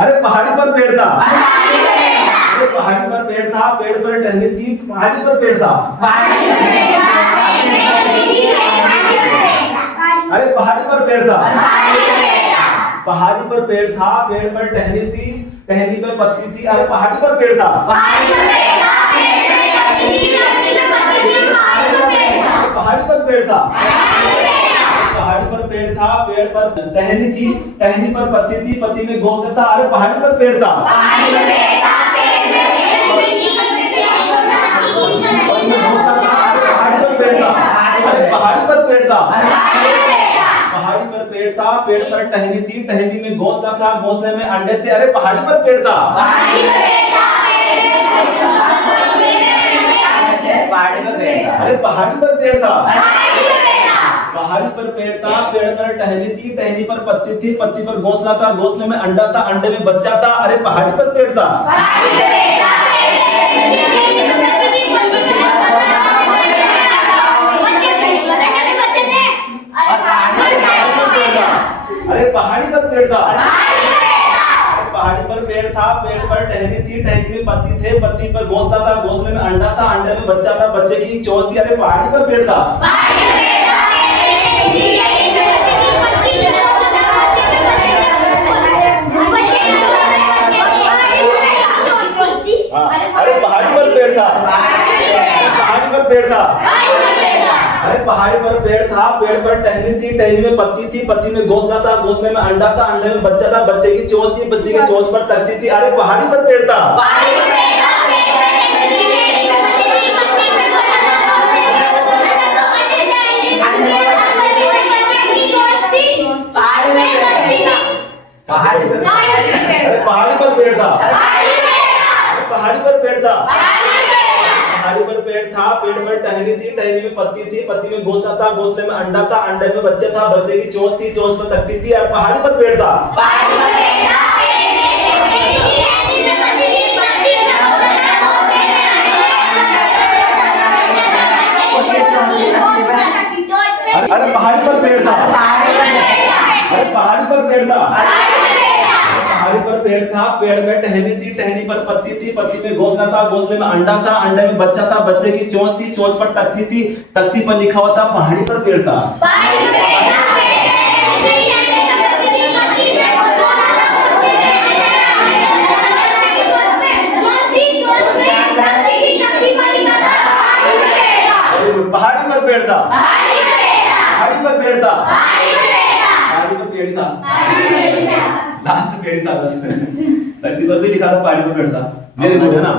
अरे पहाड़ी पर पेड़ था। अरे पहाड़ी पर पेड़ था, पेड़ पर टहनी थी, पहाड़ी पर पेड़ था। अरे पहाड़ी पर पेड़ था। पहाड़ी पर पेड़ था, पेड़ पर टहनी थी, टहनी पर पत्ती थी। अरे पहाड़ी पर पेड़ था। पहाड़ी पर पेड़ था, पहाड़ी पर पेड़ था, पेड़ पर टहनी थी, टहनी पर पत्ती थी, पत्ती में घोंसला था। अरे पहाड़ी पर पेड़ था। पहाड़ी पर पेड़ था। अरे पहाड़ी पर पेड़ था। पहाड़ी पर पेड़ था, पेड़ पर टहनी थी, टहनी में घोंसला था, घोंसले में अंडे थे। अरे पहाड़ी पर पेड़ था। अरे पहाड़ी पर पेड़ था। पहाड़ी पर पेड़ था, पेड़ पर टहनी थी, टहनी पर पत्ती थी, पत्ती पर घोंसला था, घोंसले में अंडा था, अंडे में बच्चा था। अरे पहाड़ी पर पेड़ था। अरे पहाड़ी पर पेड़ था। पहाड़ी पर पेड़ था, पेड़ पर टहनी थी, टहनी में पत्ती थे, पत्ती पर घोंसला था, घोंसले में अंडा था, अंडे में बच्चा था, बच्चे की चोंच थी। अरे पहाड़ी पर पेड़ था। अरे पहाड़ी पर पेड़ था। पहाड़ी पर पेड़ था। अरे पहाड़ी पर पेड़ था, पेड़ पर टहनी थी, टहनी में पत्ती थी, पत्ती में घोंसला था, घोंसले में अंडा था, अंडे में बच्चा था, बच्चे की चोंच थी, बच्चे की चोंच पर तख्ती थी। अरे पहाड़ी पर पेड़ था। अरे पहाड़ी पर पेड़ था। पहाड़ी पर पेड़ था। पहाड़ी पर पेड़ था, पेड़ पर टहनी थी, टहनी में पत्ती थी, पत्ती में घोंसला था, घोंसले में अंडा था, अंडे में बच्चा था, बच्चे की चोंच थी, चोंच पर तख्ती थी। और पहाड़ी पर पेड़ था। अरे पहाड़ी पर पेड़ था। अरे पहाड़ी पर पेड़ था। पहाड़ी पर पेड़ था, पेड़ में टहनी थी, टहनी पर पत्ती थी, पत्ती में घोंसला था, घोंसले में अंडा था, अंडे में बच्चा था, बच्चे की चोंच थी, चोंच पर तख्ती थी, तख्ती पर लिखा हुआ था पहाड़ी पर पेड़ था। पहाड़ी पर पेड़ था। पहाड़ी पर पेड़ था। पहाड़ी पर पेड़ था। लास्ट पेड़ था बस। धरती पर भी लिखा था पहाड़ी पर पेड़ था। मेरे गुड है ना।